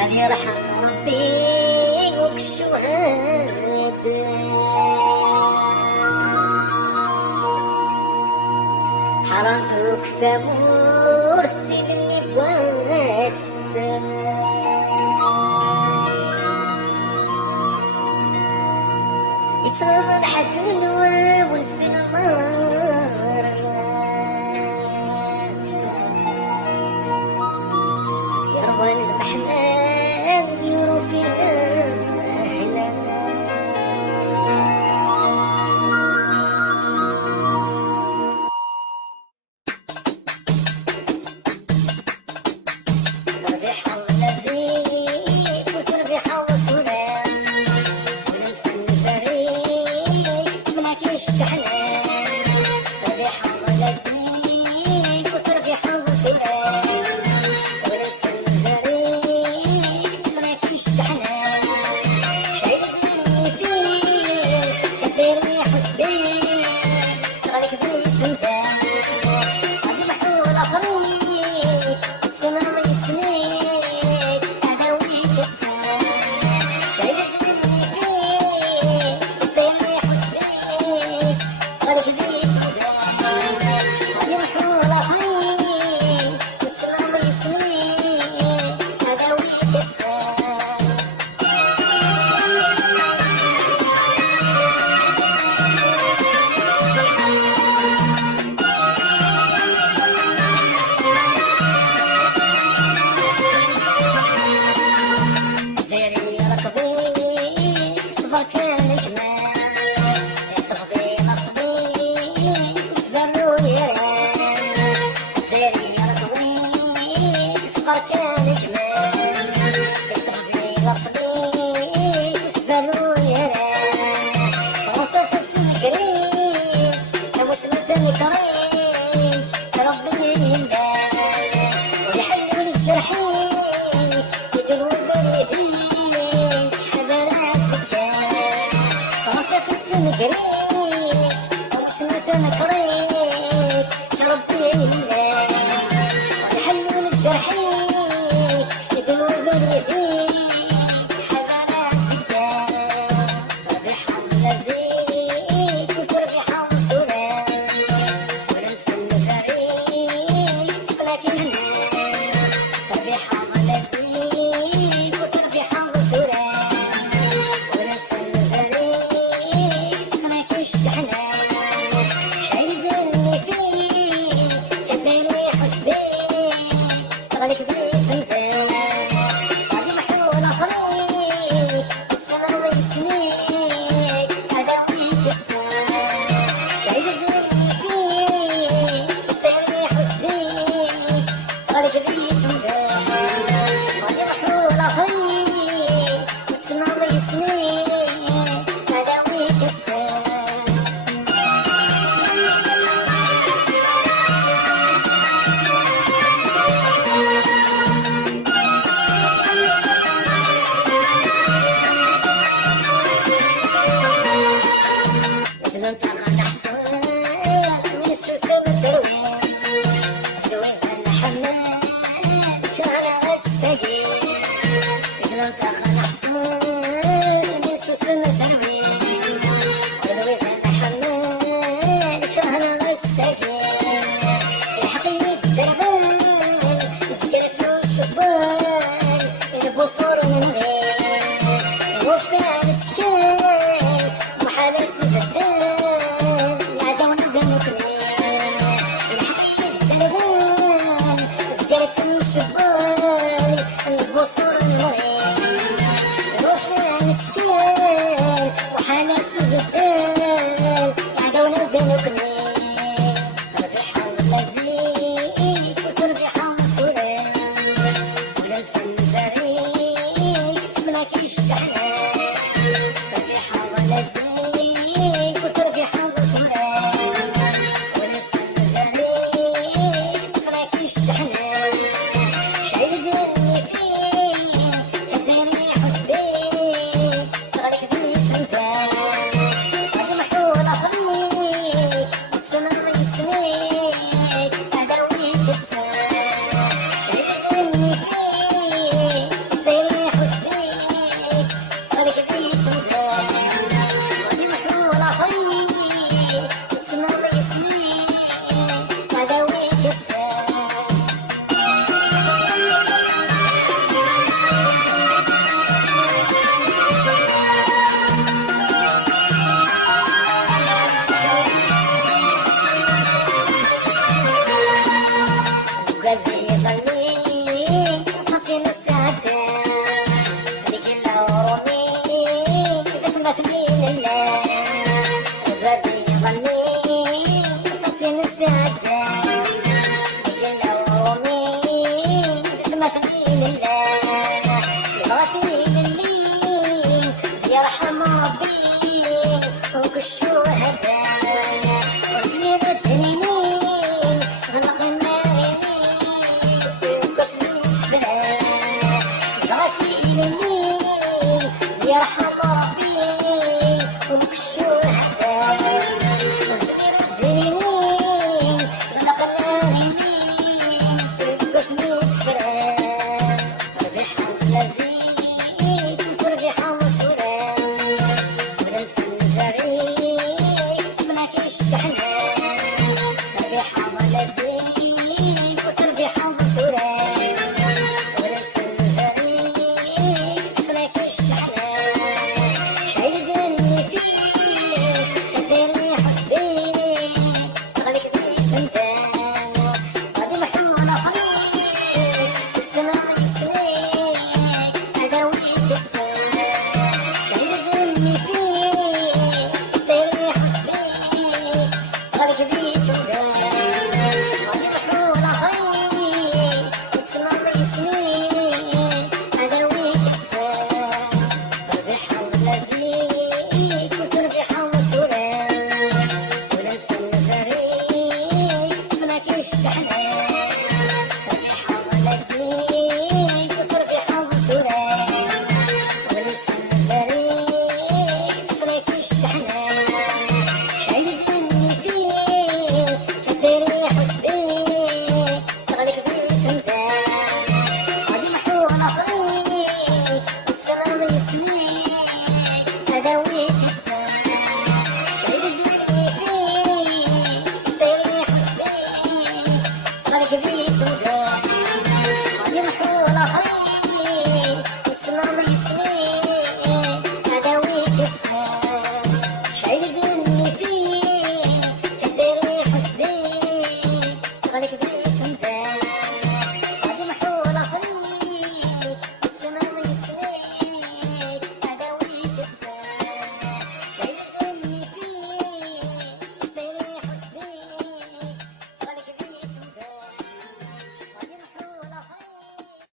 هذه رحم ربي وكشوهاد حرمتك سمور السيل اللي بواسم يتصغر حسن الورد ونسل النار يروان المحنان يرو فينا هنا تربيحة ونزيد وتربيحة وصولان وننسى الفريق تبناك الشحنان تربيحة ونزيد وتربيحة وصولان وننسى الفريق تبناك الشحنان شعيد مني فيك كتيرني حسين صغالك بيت مدان غادي محول أطريق سنة سنين أداوي كسان شايد مني فيك تسيرني حسين صغالك بيت مدان غادي محول أطريق سنة سنين أداوي كسان زيري ركضيك صفا كان جمال يتخذي نصبي وسبرو يران زيري ركضيك صفا كان جمال يتخذي نصبي وسبرو يران وصف السكريك كمسلة الكريك كربي يندان ويحلو الجرحين يجروا البريدين حبرا سكان وصف السكريك كمسلة الكريك كربي يندان ويحلو الجرحين يجروا البريدين حبرا سكان فربيحة ونزيد وتربيحة وصولان وننسى الفريق تفلاك الهنان تربيحة ونزيد وتربيحة وصولان وننسى الفريق تفلاك الشحنان شايد مني فيك كتيرني حسين صغالك بيت مدان غادي محول أطريق سنة سنين أداوي كسان شايد مني فيك كتيرني حسين صغالك بيت مدان غادي محول أطريق سنة سنين أداوي كسان مثل انطلق الحصان من السوسة بتروين حلوين فن حماد كان السقيم مثل انطلق الحصان من السوسة بتروين حلوين فن حماد كان السقيم الحقيقي الدربان سكرت الشبان البصور من غير وفاء السكان محالات بدان يعدون دمكنين الحقيقي الدربان سكرت الشبان البصور من غير وفاء السكان محالات بدان يعدون دمكنين تربيحة ونزيد وتربيحة وصولان وننسى الفريق تفلاك الشحنان